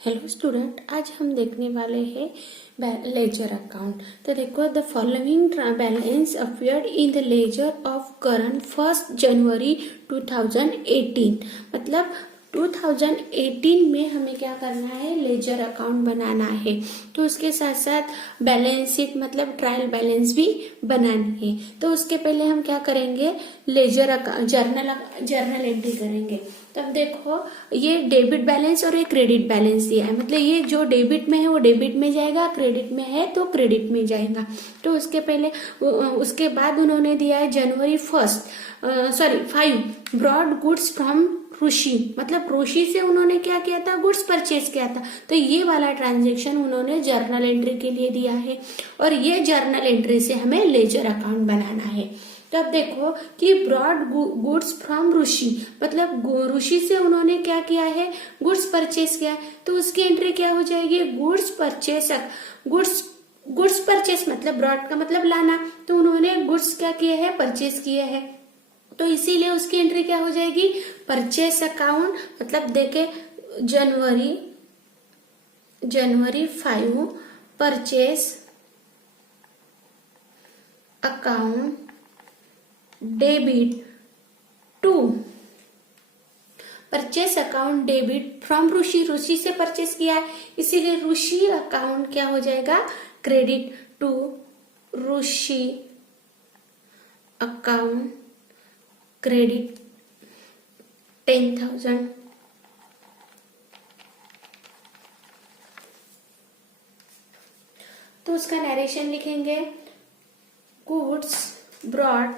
Hello student, आज हम देखने वाले हैं लेजर अकाउंट। तो देखो, the following balance appeared in the ledger of Karan 1 January 2018। मतलब 2018 में हमें क्या करना है, लेजर अकाउंट बनाना है। तो उसके साथ साथ बैलेंस शीट मतलब ट्रायल बैलेंस भी बनानी है। तो उसके पहले हम क्या करेंगे, लेजर जर्नल एंट्री करेंगे। तब देखो, ये डेबिट बैलेंस और ये क्रेडिट बैलेंस दिया है। मतलब ये जो डेबिट में है वो डेबिट में जाएगा, क्रेडिट में है तो क्रेडिट में जाएगा। तो उसके बाद उन्होंने दिया है जनवरी 5 ब्रॉड गुड्स फ्रॉम ऋषि। मतलब ऋषि से उन्होंने क्या किया था, गुड्स परचेज किया था। तो ये वाला ट्रांजेक्शन उन्होंने जर्नल एंट्री के लिए दिया है और ये जर्नल एंट्री से हमें लेजर अकाउंट बनाना है। तो अब देखो कि ब्रॉड गुड्स फ्रॉम ऋषि, मतलब ऋषि से उन्होंने क्या किया है, गुड्स परचेस किया है। तो उसकी एंट्री क्या हो जाएगी, गुड्स परचेस मतलब ब्रॉड का मतलब लाना। तो उन्होंने गुड्स क्या किए हैं, परचेस किए हैं। तो इसीलिए उसकी एंट्री क्या हो जाएगी, परचेस अकाउंट। मतलब देखे January 5 purchase account debit to purchase account debit from Rishi से परचेस किया है, इसीलिए ऋषि अकाउंट क्या हो जाएगा, credit to Rishi account credit 10,000। तो उसका नरेशन लिखेंगे, goods brought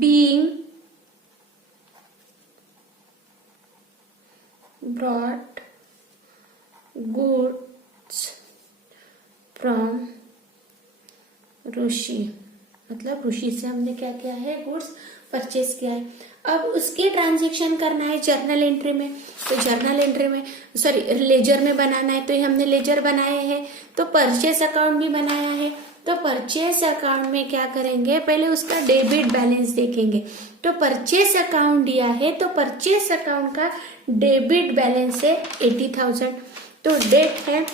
being brought goods from Rishi. मतलब ऋषि से हमने क्या किया है, गुड्स परचेस किया है। अब उसके ट्रांजेक्शन करना है जर्नल एंट्री में। तो जर्नल एंट्री में लेजर में बनाना है। तो ये हमने लेजर बनाए हैं, तो परचेस अकाउंट भी बनाया है। तो परचेस अकाउंट में क्या करेंगे, पहले उसका डेबिट बैलेंस देखेंगे। तो परचेस अकाउंट दिया है, तो परचेस अकाउंट का डेबिट बैलेंस है 80,000। तो डेट है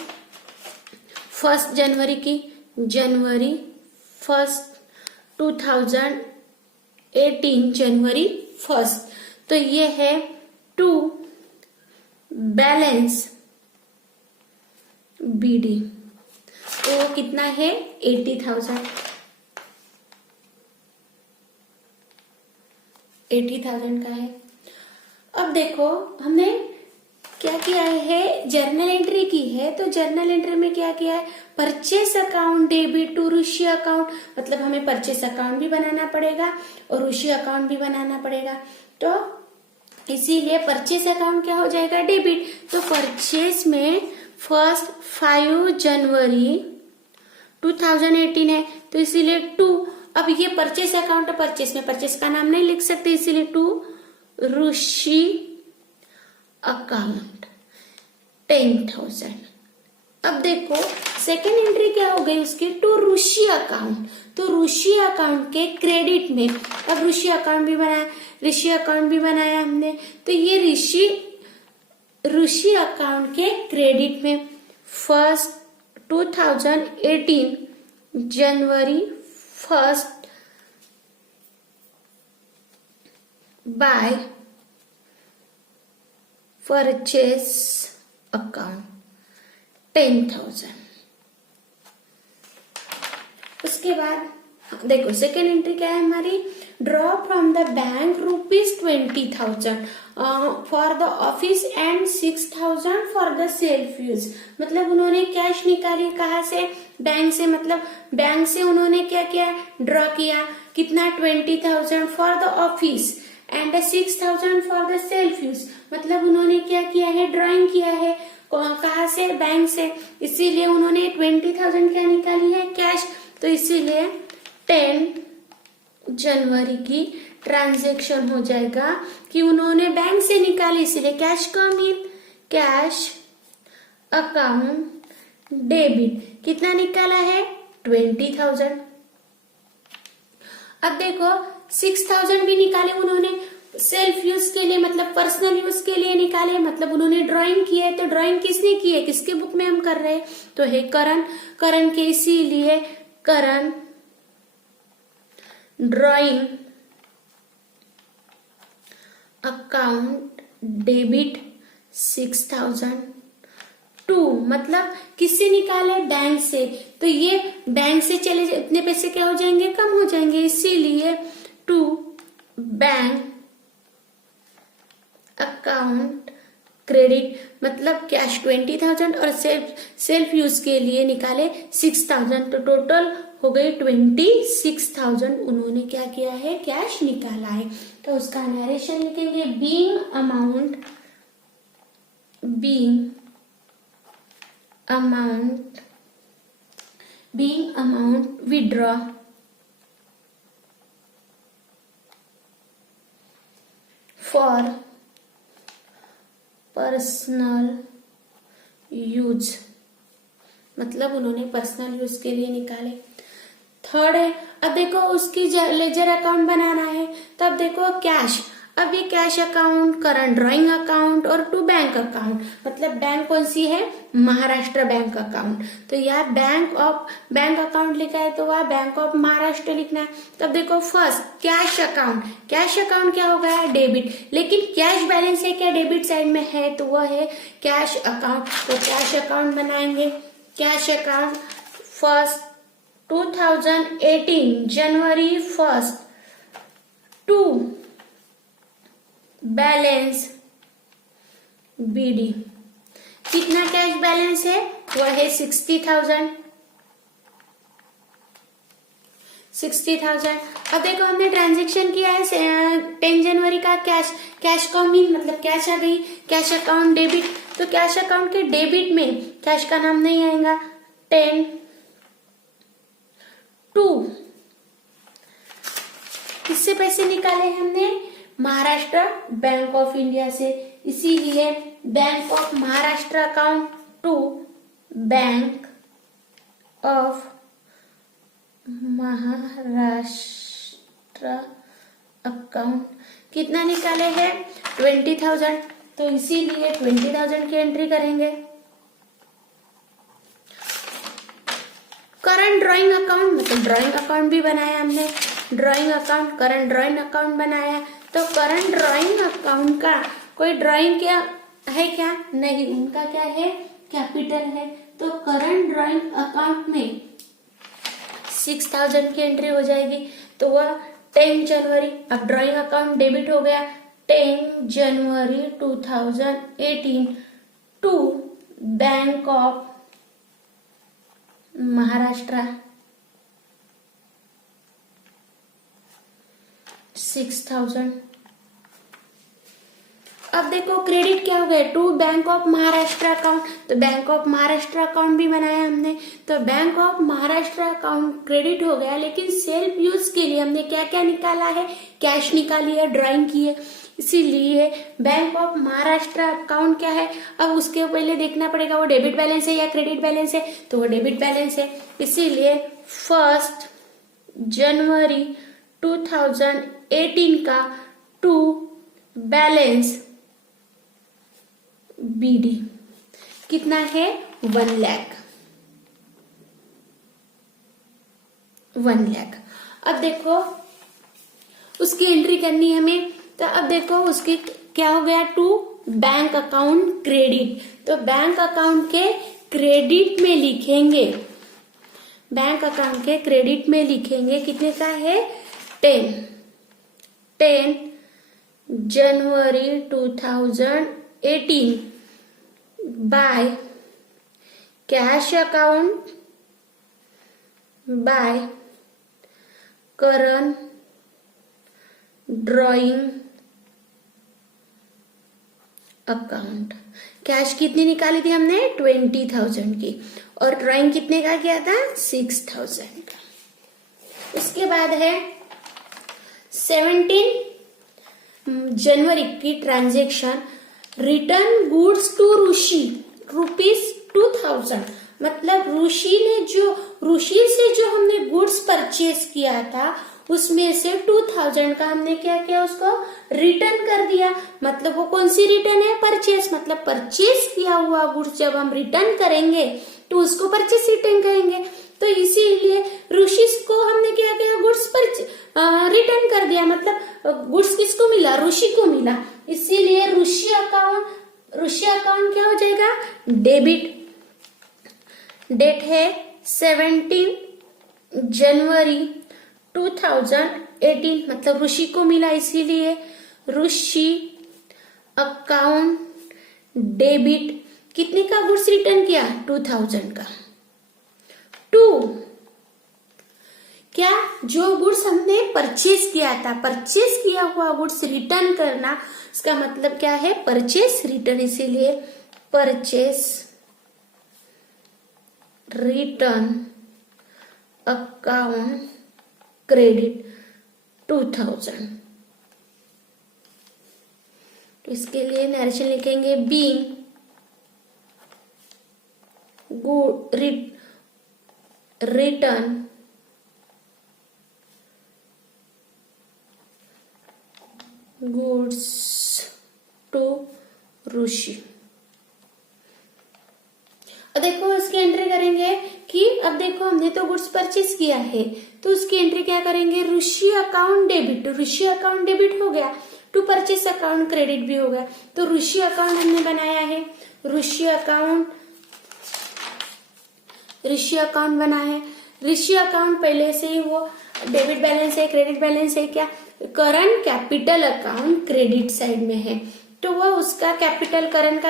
1 जनवरी की, जनवरी 1 2018, जनवरी 1। तो ये है टू बैलेंस बीडी। तो कितना है, 80,000 का है। अब देखो, हमने क्या किया है, जर्नल एंट्री की है। तो जर्नल एंट्री में क्या किया है, purchase account debit to Rishi account. मतलब हमें परचेस अकाउंट भी बनाना पड़ेगा और ऋषि अकाउंट भी बनाना पड़ेगा। तो इसीलिए परचेस अकाउंट क्या हो जाएगा, डेबिट। तो परचेस में 5 जनवरी 2018 है, तो इसीलिए 2। अब ये परचेस अकाउंट, परचेस में परचेस का नाम नहीं लिख सकते, इसीलिए 2 ऋषि अकाउंट 10,000। अब देखो सेकेंड एंट्री क्या हो गई उसकी, टू ऋषि अकाउंट। तो ऋषि अकाउंट के क्रेडिट में, अब ऋषि अकाउंट भी बनाया हमने। तो ये ऋषि अकाउंट के क्रेडिट में 2018 जनवरी 1 बाय परचेस अकाउंट 10,000। उसके बाद देखो सेकेंड एंट्री क्या है हमारी, draw from the bank ₹20,000 for the office and 6,000 for the self use. मतलब उन्होंने कैश निकाली कहाँ से, बैंक से। मतलब बैंक से उन्होंने क्या किया, ड्रॉ किया। कितना, 20,000 for the office and 6,000 for the self use. मतलब उन्होंने क्या किया है, ड्रॉइंग किया है। कहाँ से, बैंक से। इसीलिए उन्होंने 20,000 क्या निकाली है, कैश। तो इसीलिए 10 जनवरी की ट्रांजैक्शन हो जाएगा कि उन्होंने बैंक से निकाली, इसीलिए कैश कम है, कैश अकाउंट डेबिट। कितना निकाला है, 20,000। अब देखो 6,000 भी निकाले उन्होंने, सेल्फ यूज के लिए मतलब पर्सनल यूज के लिए निकाले, मतलब उन्होंने ड्राइंग की है, तो ड्राइंग किसने की है, किसके बुक में हम कर रहे हैं, तो है करण। करण के इसीलिए करण ड्राइंग अकाउंट डेबिट 6000 टू, मतलब किससे निकाले, बैंक से, तो ये बैंक से चले इतने पैसे क्या हो जाएंगे, कम हो जाएंगे, इसीलिए टू बैंक अकाउंट क्रेडिट, मतलब कैश 20,000 और सेल्फ यूज के लिए निकाले 6,000, तो टोटल हो गई 26,000 उन्होंने क्या किया है, कैश निकाला है। तो उसका नरेशन लिखेंगे, being amount withdraw for personal use, मतलब उन्होंने पर्सनल यूज के लिए निकाले। थर्ड है, अब देखो उसकी लेजर अकाउंट बनाना है, तो अब देखो कैश, अब ये cash account, current drawing account और टू बैंक अकाउंट, मतलब बैंक कौन सी है, महाराष्ट्र बैंक अकाउंट, तो यार बैंक अकाउंट लिखा है तो वह बैंक ऑफ महाराष्ट्र लिखना है। तब देखो first cash account, cash account क्या हो गया, डेबिट, लेकिन कैश बैलेंस है क्या, डेबिट साइड में है, तो वह है कैश अकाउंट, तो कैश अकाउंट बनाएंगे। कैश अकाउंट फर्स्ट 2018 जनवरी 1 टू बैलेंस बीडी, कितना कैश बैलेंस है, वह है 60,000। अब देखो हमने ट्रांजैक्शन किया है 10 जनवरी का, कैश का मीन मतलब कैश आ गई, कैश अकाउंट डेबिट, तो कैश अकाउंट के डेबिट में कैश का नाम नहीं आएगा, 10 टू किससे पैसे निकाले हमने, महाराष्ट्र बैंक ऑफ इंडिया से, इसीलिए bank of Maharashtra account to bank of Maharashtra account, कितना निकाले हैं 20,000, तो इसीलिए 20,000 की एंट्री करेंगे। करंट ड्राइंग अकाउंट, मतलब ड्राइंग अकाउंट भी बनाया हमने, drawing account, current drawing account बनाया, तो करंट ड्राइंग अकाउंट का कोई ड्राइंग क्या है क्या, नहीं, उनका क्या है, कैपिटल है, तो करंट ड्राइंग अकाउंट में 6,000 की एंट्री हो जाएगी, तो वह 10 जनवरी, अब ड्राइंग अकाउंट डेबिट हो गया 10 जनवरी 2018 टू बैंक ऑफ महाराष्ट्र 6,000। अब देखो क्रेडिट क्या हो गया, to bank of Maharashtra account, तो बैंक ऑफ महाराष्ट्र अकाउंट भी बनाया हमने, तो bank of Maharashtra account credit हो गया, लेकिन सेल्फ यूज के लिए हमने क्या क्या निकाला है, कैश निकाली है, ड्राइंग की है, इसीलिए बैंक ऑफ महाराष्ट्र अकाउंट क्या है, अब उसके पहले देखना पड़ेगा वो डेबिट बैलेंस है या क्रेडिट बैलेंस है, तो वो डेबिट बैलेंस है, इसीलिए 1 जनवरी 2018 का टू बैलेंस बीडी कितना है 1 लाख। अब देखो उसकी एंट्री करनी है हमें, तो अब देखो उसकी क्या हो गया, टू बैंक अकाउंट क्रेडिट, तो बैंक अकाउंट के क्रेडिट में लिखेंगे, बैंक अकाउंट के क्रेडिट में लिखेंगे कितने का है 10 जनवरी 2018 by cash account by current drawing account. Cash कितनी निकाली थी हमने 20,000 की, और ड्राइंग कितने का किया था 6,000 का। उसके बाद है 17 जनवरी की ट्रांजैक्शन, रिटर्न गुड्स टू ऋषि ₹2,000, मतलब ऋषि से जो हमने गुड्स परचेस किया था उसमें से 2000 का हमने क्या किया, उसको रिटर्न कर दिया। मतलब वो कौन सी रिटर्न है, परचेस। मतलब परचेस किया हुआ गुड्स जब हम रिटर्न करेंगे तो उसको परचेस रिटर्न कहेंगे। तो इसीलिए ऋषि को हमने क्या किया, गुड्स पर रिटर्न कर दिया। मतलब गुड्स किसको मिला, ऋषि को मिला। इसीलिए ऋषि अकाउंट क्या हो जाएगा, डेबिट। डेट है 17 जनवरी 2018, मतलब ऋषि को मिला, इसीलिए ऋषि अकाउंट डेबिट। कितने का गुड्स रिटर्न किया, 2000 का। 2, क्या जो गुड्स हमने परचेज किया था, परचेज किया हुआ गुड्स रिटर्न करना, इसका मतलब क्या है, परचेज रिटर्न। इसीलिए परचेज रिटर्न अकाउंट क्रेडिट 2000। तो इसके लिए नरेशन लिखेंगे, being good return goods to Rishi. अब देखो इसकी एंट्री करेंगे कि अब देखो हमने तो गुड्स परचेज किया है, तो उसकी एंट्री क्या करेंगे, ऋषि अकाउंट डेबिट। ऋषि अकाउंट डेबिट हो गया, टू परचेज अकाउंट क्रेडिट भी हो गया। तो ऋषि अकाउंट हमने बनाया है, ऋषि अकाउंट बना है। ऋषि अकाउंट पहले से ही वो डेबिट बैलेंस है, क्रेडिट बैलेंस है, क्या current capital account credit side में है। तो वो उसका कैपिटल करंट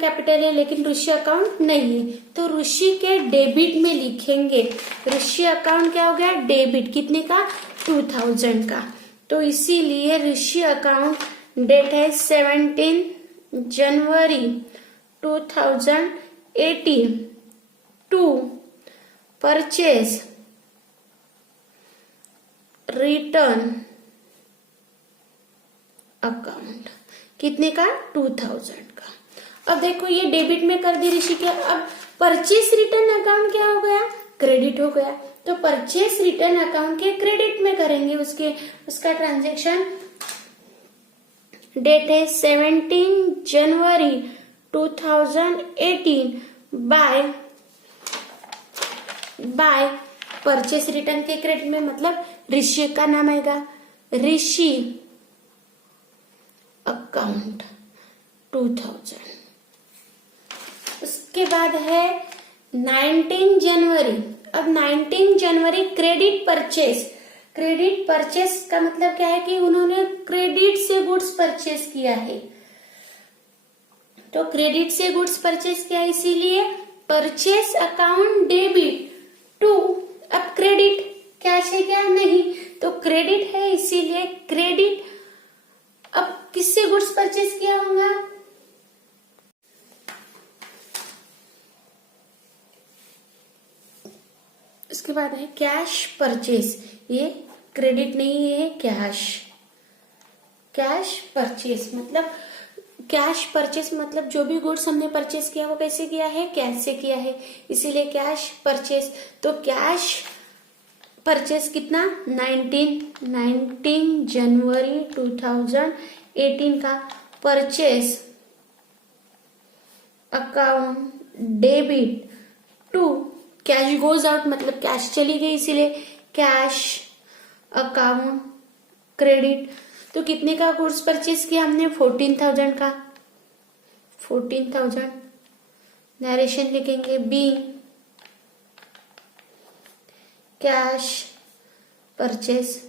कैपिटल है, लेकिन ऋषि अकाउंट नहीं है। तो ऋषि के डेबिट में लिखेंगे, ऋषि अकाउंट क्या हो गया, डेबिट। कितने का, 2000 का। तो इसीलिए ऋषि अकाउंट डेट है 17 जनवरी 2018 टू परचेज रिटर्न अकाउंट। कितने का, 2000 का। अब देखो ये डेबिट में कर दी ऋषि के, अब परचेस रिटर्न अकाउंट क्या हो गया, क्रेडिट हो गया। तो परचेस रिटर्न अकाउंट के क्रेडिट में करेंगे उसका ट्रांजैक्शन। डेट है 17 जनवरी 2018 बाय परचेस रिटर्न के क्रेडिट में, मतलब ऋषि का नाम आएगा, ऋषि अकाउंट 2000। उसके बाद है 19 जनवरी। अब 19 जनवरी क्रेडिट परचेस का मतलब क्या है कि उन्होंने क्रेडिट से गुड्स परचेस किया है। तो क्रेडिट से गुड्स परचेस किया, इसीलिए परचेस अकाउंट डेबिट टू, अब क्रेडिट कैश है क्या, नहीं, तो क्रेडिट है, इसीलिए क्रेडिट। अब किससे गुड्स परचेस किया होगा, उसके बाद है कैश परचेस। ये क्रेडिट नहीं है, कैश परचेस मतलब जो भी गुड्स हमने परचेस किया वो कैसे किया है, कैश से किया है, इसीलिए कैश परचेस। तो कैश परचेस कितना, 19 जनवरी 2018 का। Purchase account debit to, cash goes out मतलब कैश चली गई, इसीलिए कैश अकाउंट क्रेडिट। तो कितने का गुड्स परचेस किया हमने, 14,000 का। 14,000 नरेशन लिखेंगे, बी कैश परचेस।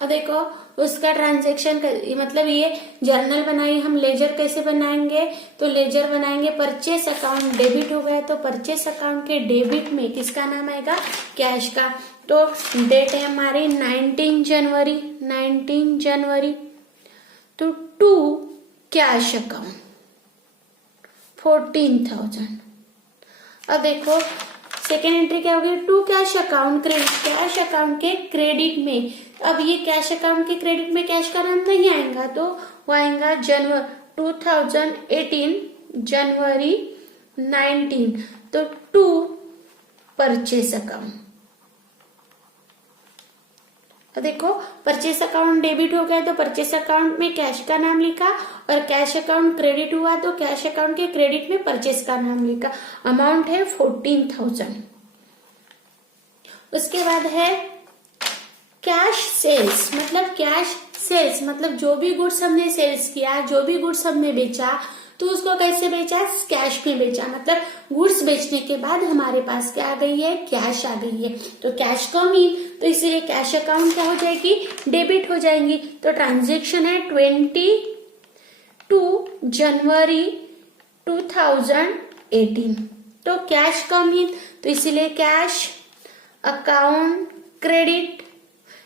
अब देखो उसका ट्रांजैक्शन मतलब ये जर्नल बनाई हम, लेजर कैसे बनाएंगे, तो लेजर बनाएंगे, परचेस अकाउंट डेबिट हो गया, तो परचेस अकाउंट के डेबिट में किसका नाम आएगा, कैश का। तो डेट है हमारी 19 जनवरी, तो टू कैश अकाउंट 14,000। अब देखो सेकेंड एंट्री क्या होगी, to cash account credit, cash account के क्रेडिट में। अब ये कैश अकाउंट के क्रेडिट में कैश का नाम नहीं आएगा, तो वो आएगा 2018 जनवरी 19, तो टू परचेस अकाउंट तो देखो परचेस अकाउंट डेबिट हो गया तो परचेस अकाउंट में कैश का नाम लिखा, और कैश अकाउंट क्रेडिट हुआ तो कैश अकाउंट के क्रेडिट में परचेस का नाम लिखा। अमाउंट है 14,000। उसके बाद है कैश सेल्स, मतलब कैश सेल्स मतलब जो भी गुड्स हमने सेल्स किया, जो भी गुड्स हमने बेचा, तो उसको कैसे बेचा, कैश में बेचा। मतलब गुड्स बेचने के बाद हमारे पास क्या आ गई है, कैश आ गई है। तो कैश कम इन, तो इसलिए कैश अकाउंट क्या हो जाएगी, डेबिट हो जाएंगी। तो ट्रांजेक्शन है 22 जनवरी 2018। तो कैश कम इन, तो इसीलिए cash account credit,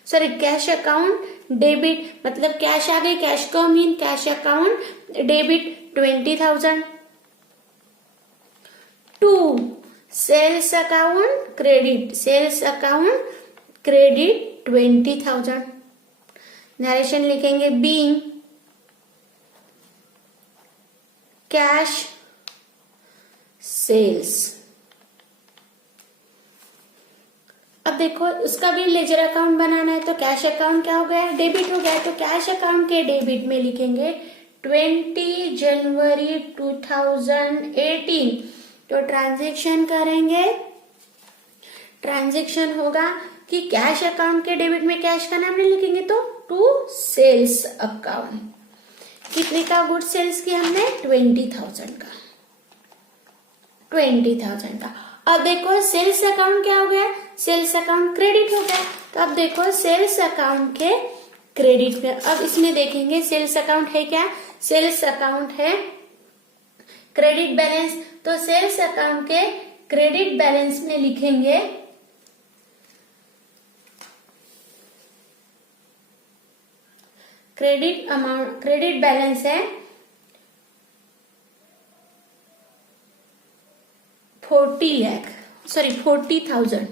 sorry cash account debit, मतलब कैश आ गई, cash come in, cash account debit 20,000 to sales account credit, sales account credit 20,000। Narration लिखेंगे बीइंग कैश सेल्स। अब देखो उसका भी लेजर अकाउंट बनाना है, तो कैश अकाउंट क्या हो गया, डेबिट हो गया। तो कैश अकाउंट के डेबिट में लिखेंगे 20 जनवरी 2018। तो ट्रांजेक्शन करेंगे, ट्रांजेक्शन होगा कि कैश अकाउंट के डेबिट में कैश का नाम नहीं लिखेंगे, तो टू सेल्स अकाउंट। कितने का गुड सेल्स किया हमने, 20,000 का, 20,000 का। अब देखो सेल्स अकाउंट क्या हो गया, सेल्स अकाउंट क्रेडिट हो गया। तो अब देखो सेल्स अकाउंट के क्रेडिट में, अब इसमें देखेंगे सेल्स अकाउंट है क्या, सेल्स अकाउंट है क्रेडिट बैलेंस। तो सेल्स अकाउंट के क्रेडिट बैलेंस में लिखेंगे क्रेडिट अमाउंट, क्रेडिट बैलेंस है 40,000।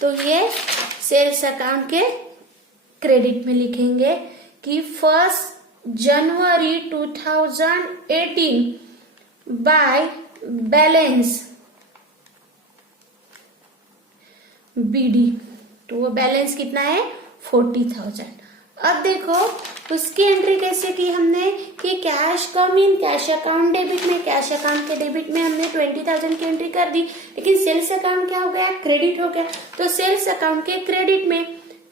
तो ये सेल्स अकाउंट के क्रेडिट में लिखेंगे कि 1 जनवरी 2018 बाय बैलेंस बीडी। तो वो बैलेंस कितना है, 40,000। अब देखो उसकी एंट्री कैसे की हमने कि cash come in, cash account debit में, कैश अकाउंट के डेबिट में हमने 20,000 की एंट्री कर दी, लेकिन सेल्स अकाउंट क्या हो गया, क्रेडिट हो गया। तो सेल्स अकाउंट के क्रेडिट में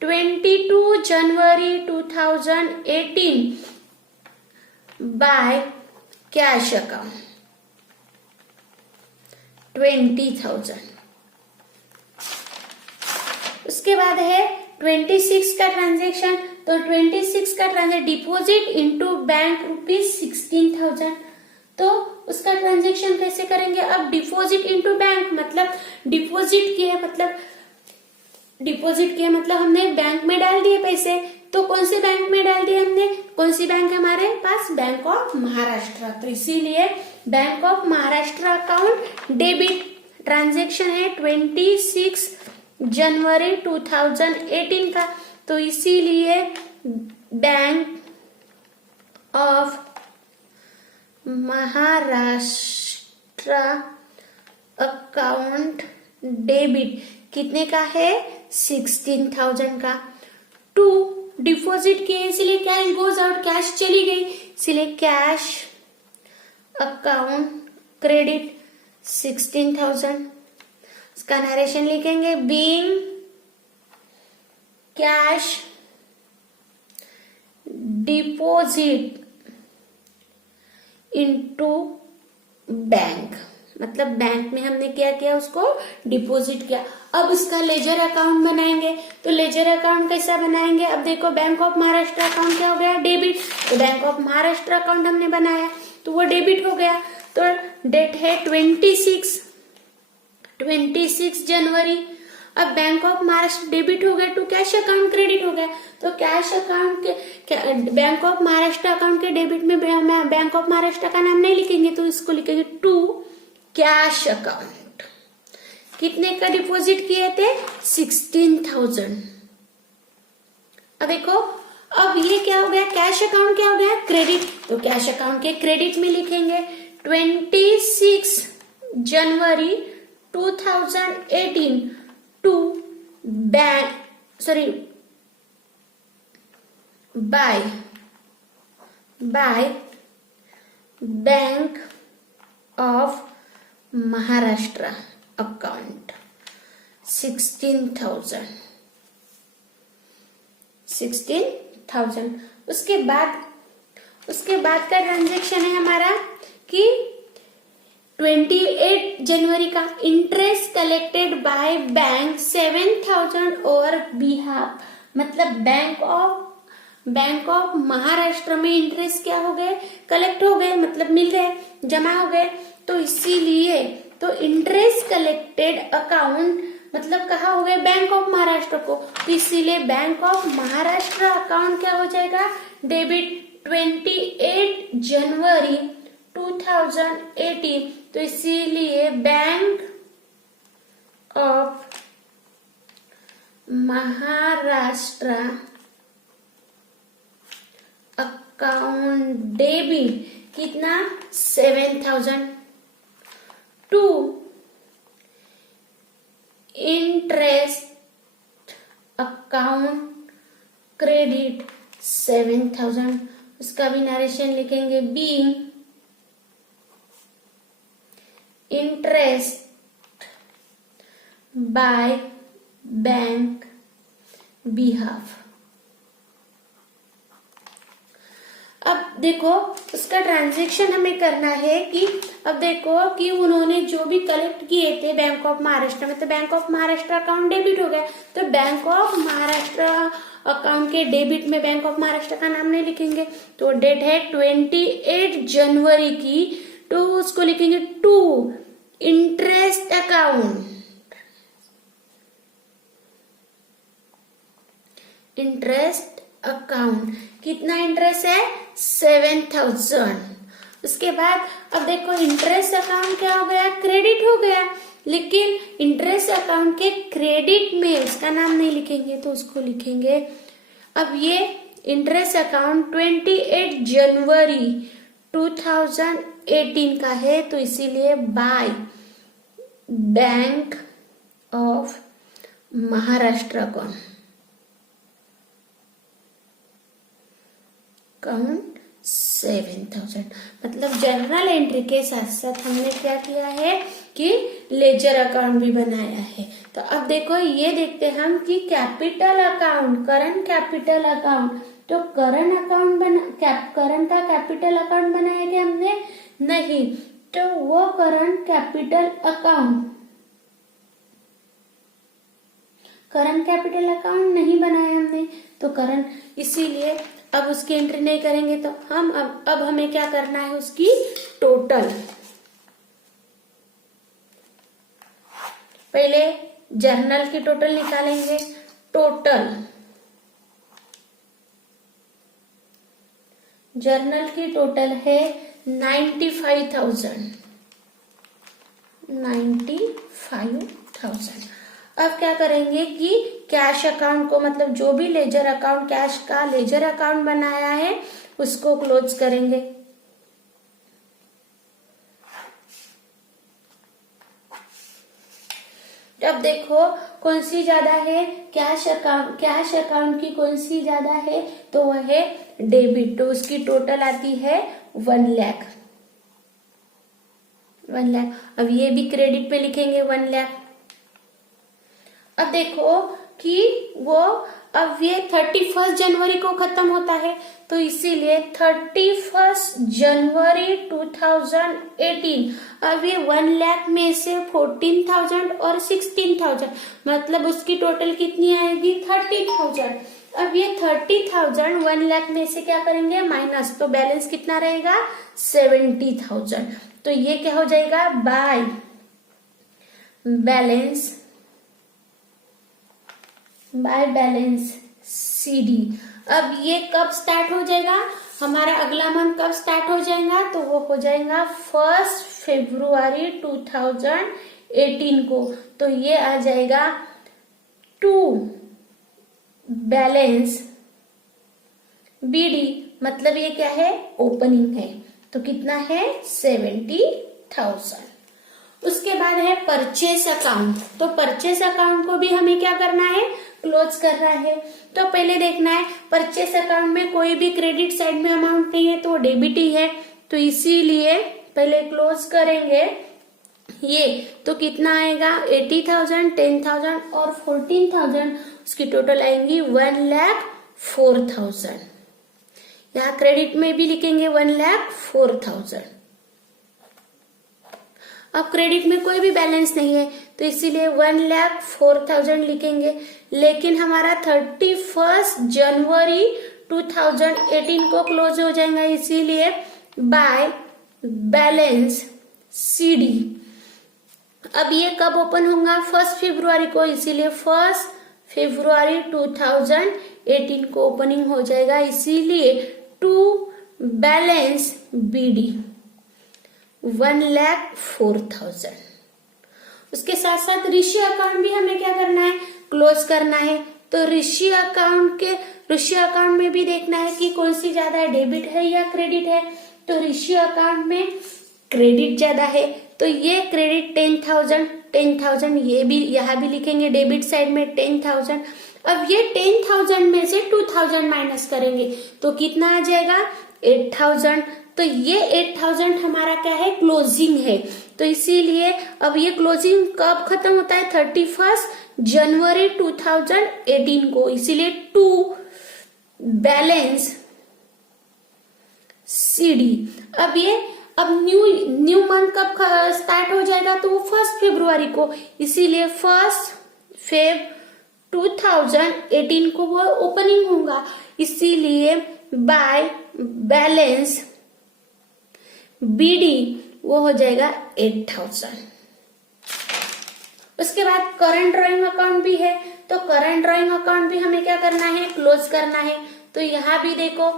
22 जनवरी 2018 बाय कैश अकाउंट 20,000। उसके बाद है 26 का ट्रांजेक्शन। तो 26 का ट्रांजेक्शन डिपॉजिट इनटू बैंक ₹16,000। तो उसका ट्रांजेक्शन कैसे करेंगे, अब डिपॉजिट इनटू बैंक मतलब डिपॉजिट किया मतलब हमने बैंक में डाल दिए पैसे। तो कौन से बैंक में डाल दिए हमने, कौन सी बैंक है हमारे पास, बैंक ऑफ महाराष्ट्र। तो इसीलिए bank of Maharashtra account debit, transaction है 26 जनवरी 2018 का। तो इसीलिए bank of Maharashtra account debit कितने का है, 16,000 का। टू डिपॉजिट किए इसलिए कैश गोज आउट, कैश चली गई, इसलिए कैश अकाउंट क्रेडिट 16,000। इसका नरेशन लिखेंगे being cash deposit into bank, मतलब बैंक में हमने क्या किया, उसको डिपॉजिट किया। अब उसका लेजर अकाउंट बनाएंगे। तो लेजर अकाउंट कैसा बनाएंगे, अब देखो बैंक ऑफ महाराष्ट्र अकाउंट क्या हो गया, डेबिट। तो बैंक ऑफ महाराष्ट्र अकाउंट हमने बनाया तो वो डेबिट हो गया। तो डेट है 26 जनवरी। अब बैंक ऑफ महाराष्ट्र डेबिट हो गया, टू कैश अकाउंट क्रेडिट हो गया। तो कैश अकाउंट के बैंक ऑफ महाराष्ट्र अकाउंट के डेबिट में बैंक ऑफ महाराष्ट्र का नाम नहीं लिखेंगे, तो इसको लिखेंगे टू कैश अकाउंट। कितने का डिपॉजिट किए थे, 16,000। अब देखो अब ये क्या हो गया, कैश अकाउंट क्या हो गया, क्रेडिट। तो कैश अकाउंट के क्रेडिट में लिखेंगे 26 जनवरी 2018 to by Bank of Maharashtra account 16,000। उसके बाद का ट्रांजेक्शन है हमारा कि 28 जनवरी का इंटरेस्ट कलेक्टेड बाय बैंक 7,000 और बिहाफ, मतलब बैंक ऑफ महाराष्ट्र में इंटरेस्ट क्या हो गए, कलेक्ट हो गए, मतलब मिल गए, जमा हो गए। तो इसीलिए तो इंटरेस्ट कलेक्टेड अकाउंट मतलब कहाँ हो गए, बैंक ऑफ महाराष्ट्र को, तो इसीलिए बैंक ऑफ महाराष्ट्र अकाउंट क्या हो जाएगा, डेबिट 28 जनवरी 2018। तो इसीलिए bank of Maharashtra account debit कितना 7,000 टू इंटरेस्ट अकाउंट क्रेडिट 7,000। उसका भी नरेशन लिखेंगे, being interest by bank behalf. अब देखो उसका ट्रांजेक्शन हमें करना है कि अब देखो कि उन्होंने जो भी कलेक्ट किए थे बैंक ऑफ महाराष्ट्र में, तो bank of Maharashtra account debit हो गया, तो बैंक ऑफ महाराष्ट्र अकाउंट के डेबिट में बैंक ऑफ महाराष्ट्र का नाम नहीं लिखेंगे, तो डेट है 28 जनवरी की, तो उसको लिखेंगे to interest account, interest account कितना इंटरेस्ट है 7,000। उसके बाद अब देखो इंटरेस्ट अकाउंट क्या हो गया, क्रेडिट हो गया, लेकिन इंटरेस्ट अकाउंट के क्रेडिट में उसका नाम नहीं लिखेंगे, तो उसको लिखेंगे, अब ये इंटरेस्ट अकाउंट 28 जनवरी 2018 का है, तो इसीलिए by bank of Maharashtra account 7,000। मतलब जर्नल एंट्री के साथ साथ हमने क्या किया है कि लेजर अकाउंट भी बनाया है। तो अब देखो ये देखते हैं हम कि capital account, current capital account, तो करंट का कैपिटल अकाउंट बनाया क्या हमने, नहीं, तो वो करंट कैपिटल अकाउंट नहीं बनाया हमने, तो करंट, इसीलिए अब उसकी एंट्री नहीं करेंगे। तो हम अब हमें क्या करना है, उसकी टोटल, पहले जर्नल की टोटल निकालेंगे, जर्नल की टोटल है 95,000। अब क्या करेंगे कि कैश अकाउंट को, मतलब जो भी लेजर अकाउंट, कैश का लेजर अकाउंट बनाया है उसको क्लोज करेंगे। अब देखो कौन सी ज्यादा है, कैश अकाउंट की कौन सी ज्यादा है, तो वह है डेबिट, तो उसकी टोटल आती है 1 लाख। अब ये भी क्रेडिट पे लिखेंगे 1 लाख। अब देखो कि वो अब ये 31 जनवरी को खत्म होता है, तो इसीलिए 31 जनवरी 2018, अब ये 1 लाख में से 14,000 और 16,000, मतलब उसकी टोटल कितनी आएगी 30,000। अब ये 30,000 1 लाख में से क्या करेंगे माइनस, तो बैलेंस कितना रहेगा 70,000। तो ये क्या हो जाएगा, बाय बैलेंस CD। अब ये कब स्टार्ट हो जाएगा, हमारा अगला मंथ कब स्टार्ट हो जाएगा, तो वो हो जाएगा 1 फरवरी 2018 को। तो ये आ जाएगा टू बैलेंस BD, मतलब ये क्या है, ओपनिंग है, तो कितना है 70,000। उसके बाद है परचेस अकाउंट। तो परचेस अकाउंट को भी हमें क्या करना है, क्लोज करना है। तो पहले देखना है परचेस अकाउंट में कोई भी क्रेडिट साइड में अमाउंट नहीं है तो डेबिट ही है, तो इसीलिए पहले क्लोज करेंगे ये। तो कितना आएगा 80,000, 10,000 और 14,000, उसकी टोटल आएंगी 1,04,000। यहाँ क्रेडिट में भी लिखेंगे 1,04,000। अब क्रेडिट में कोई भी बैलेंस नहीं है तो इसीलिए 1,04,000 लिखेंगे, लेकिन हमारा 31 जनवरी 2018 को क्लोज हो जाएगा, इसीलिए बाय बैलेंस CD। अब ये कब ओपन होगा, 1 फरवरी को, इसीलिए 1 फरवरी 2018 को ओपनिंग हो जाएगा, इसीलिए टू बैलेंस BD 1,04,000। उसके साथ साथ ऋषि अकाउंट भी हमें क्या करना है, क्लोज करना है। तो ऋषि अकाउंट में भी देखना है कि कौन सी ज्यादा है, डेबिट है या क्रेडिट है। तो ऋषि अकाउंट में क्रेडिट ज्यादा है, तो ये क्रेडिट 10,000 ये भी यहाँ भी लिखेंगे, डेबिट साइड में 10,000। अब ये 10,000 में से 2,000 माइनस करेंगे तो कितना आ जाएगा 8,000। तो ये 8,000 हमारा क्या है, क्लोजिंग है। तो इसीलिए अब ये क्लोजिंग कब खत्म होता है, 31 जनवरी 2018 को, इसीलिए टू बैलेंस CD। अब न्यू मंथ कब स्टार्ट हो जाएगा, तो 1 फरवरी को, इसीलिए 1 फेब 2018 को वो ओपनिंग होगा, इसीलिए बाय बैलेंस BD वो हो जाएगा 8,000। उसके बाद करंट ड्राइंग अकाउंट भी है, तो करंट ड्राइंग अकाउंट भी हमें क्या करना है, क्लोज करना है। तो यहाँ भी देखो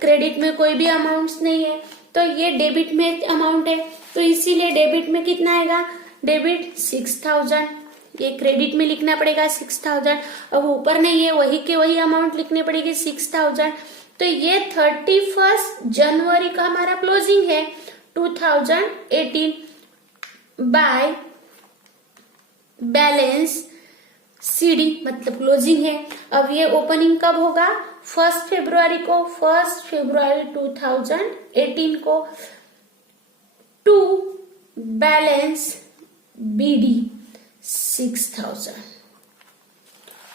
क्रेडिट में कोई भी अमाउंट्स नहीं है, तो ये डेबिट में अमाउंट है, तो इसीलिए डेबिट में कितना आएगा, डेबिट 6,000। ये क्रेडिट में लिखना पड़ेगा 6,000, अब ऊपर नहीं है वही के वही अमाउंट लिखने पड़ेगी 6,000। तो ये 31 जनवरी का हमारा क्लोजिंग है 2018 बाय बैलेंस CD, मतलब क्लोजिंग है। अब ये ओपनिंग कब होगा, 1 फरवरी को, 1 फरवरी 2018 को, टू बैलेंस BD 6,000।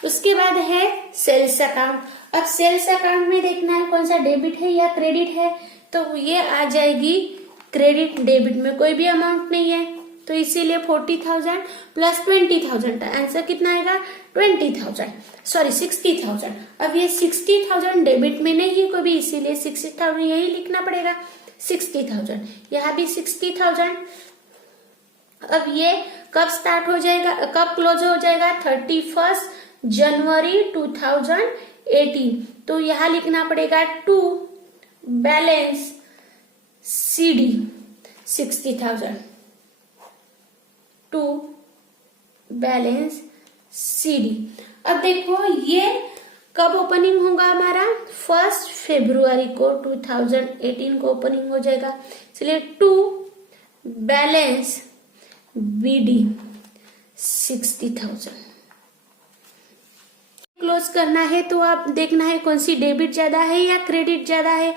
उसके बाद है सेल्स अकाउंट। अब सेल्स अकाउंट में देखना है कौन सा डेबिट है या क्रेडिट है, तो ये आ जाएगी क्रेडिट, डेबिट में कोई भी अमाउंट नहीं है, तो इसीलिए 40,000 प्लस 20,000, आंसर कितना आएगा 60,000। अब ये 60,000 डेबिट में नहीं है कोई भी, इसीलिए 60,000 यही लिखना पड़ेगा 60,000, यहाँ भी 60,000। अब ये कब स्टार्ट हो जाएगा, कब क्लोज हो जाएगा, 31 जनवरी 2018। तो यहाँ लिखना पड़ेगा to balance CD 60,000, to balance CD। अब देखो ये कब ओपनिंग होगा हमारा, 1 फरवरी को 2018 को ओपनिंग हो जाएगा, इसलिए टू बैलेंस BD 60,000। क्लोज करना है तो आप देखना है कौन सी डेबिट ज्यादा है या क्रेडिट ज्यादा है।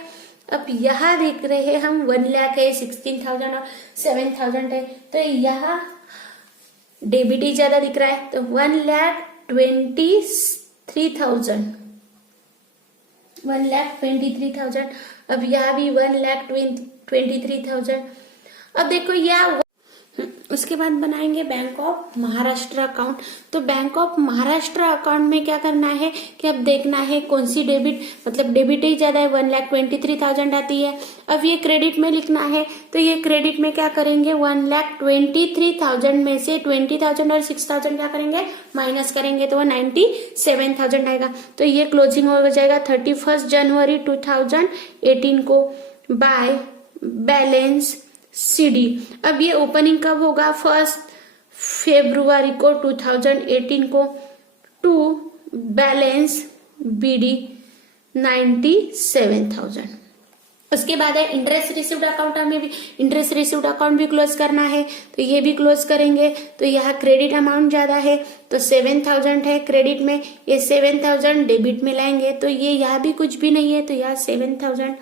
अब यहाँ देख रहे हैं हम 1 लाख है, 16,000 और 7,000 है, तो यहाँ डेबिट ही ज्यादा दिख रहा है, तो 1,23,000। अब यहाँ भी 1,23,000। अब देखो यहाँ उसके बाद बनाएंगे बैंक ऑफ महाराष्ट्र अकाउंट। तो बैंक ऑफ महाराष्ट्र अकाउंट में क्या करना है कि अब देखना है कौन सी डेबिट, मतलब डेबिट ही ज्यादा है, 1,23,000 आती है। अब ये क्रेडिट में लिखना है, तो ये क्रेडिट में क्या करेंगे, 1,23,000 में से 20,000 और 6,000 क्या करेंगे, माइनस करेंगे, तो वो 97,000 आएगा। तो ये क्लोजिंग हो जाएगा 31 जनवरी 2018 को बाय बैलेंस CD। अब ये ओपनिंग कब होगा, 1 फरवरी को 2018 को, टू बैलेंस BD 97,000। उसके बाद है इंटरेस्ट रिसीव्ड अकाउंट, हमें भी इंटरेस्ट रिसीव्ड अकाउंट भी क्लोज करना है, तो ये भी क्लोज करेंगे। तो यहाँ क्रेडिट अमाउंट ज्यादा है तो 7,000 है क्रेडिट में, ये 7,000 डेबिट में लाएंगे, तो ये यहाँ भी कुछ भी नहीं है, तो यहाँ 7,000।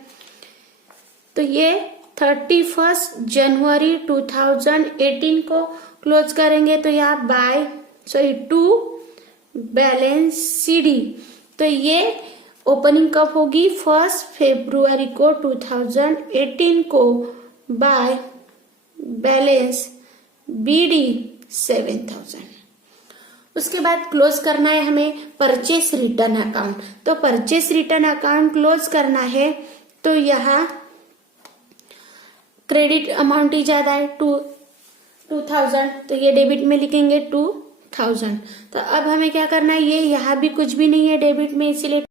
तो ये 31 जनवरी 2018 को क्लोज करेंगे, तो यहाँ टू बैलेंस CD। तो ये ओपनिंग कब होगी? 1 फरवरी को 2018 को बाय बैलेंस BD 7,000। उसके बाद क्लोज करना है हमें परचेस रिटर्न अकाउंट। तो परचेस रिटर्न अकाउंट क्लोज करना है, तो यहाँ क्रेडिट अमाउंट ही ज्यादा है 2,000, तो ये डेबिट में लिखेंगे 2,000। तो अब हमें क्या करना है, ये यहाँ भी कुछ भी नहीं है डेबिट में, इसीलिए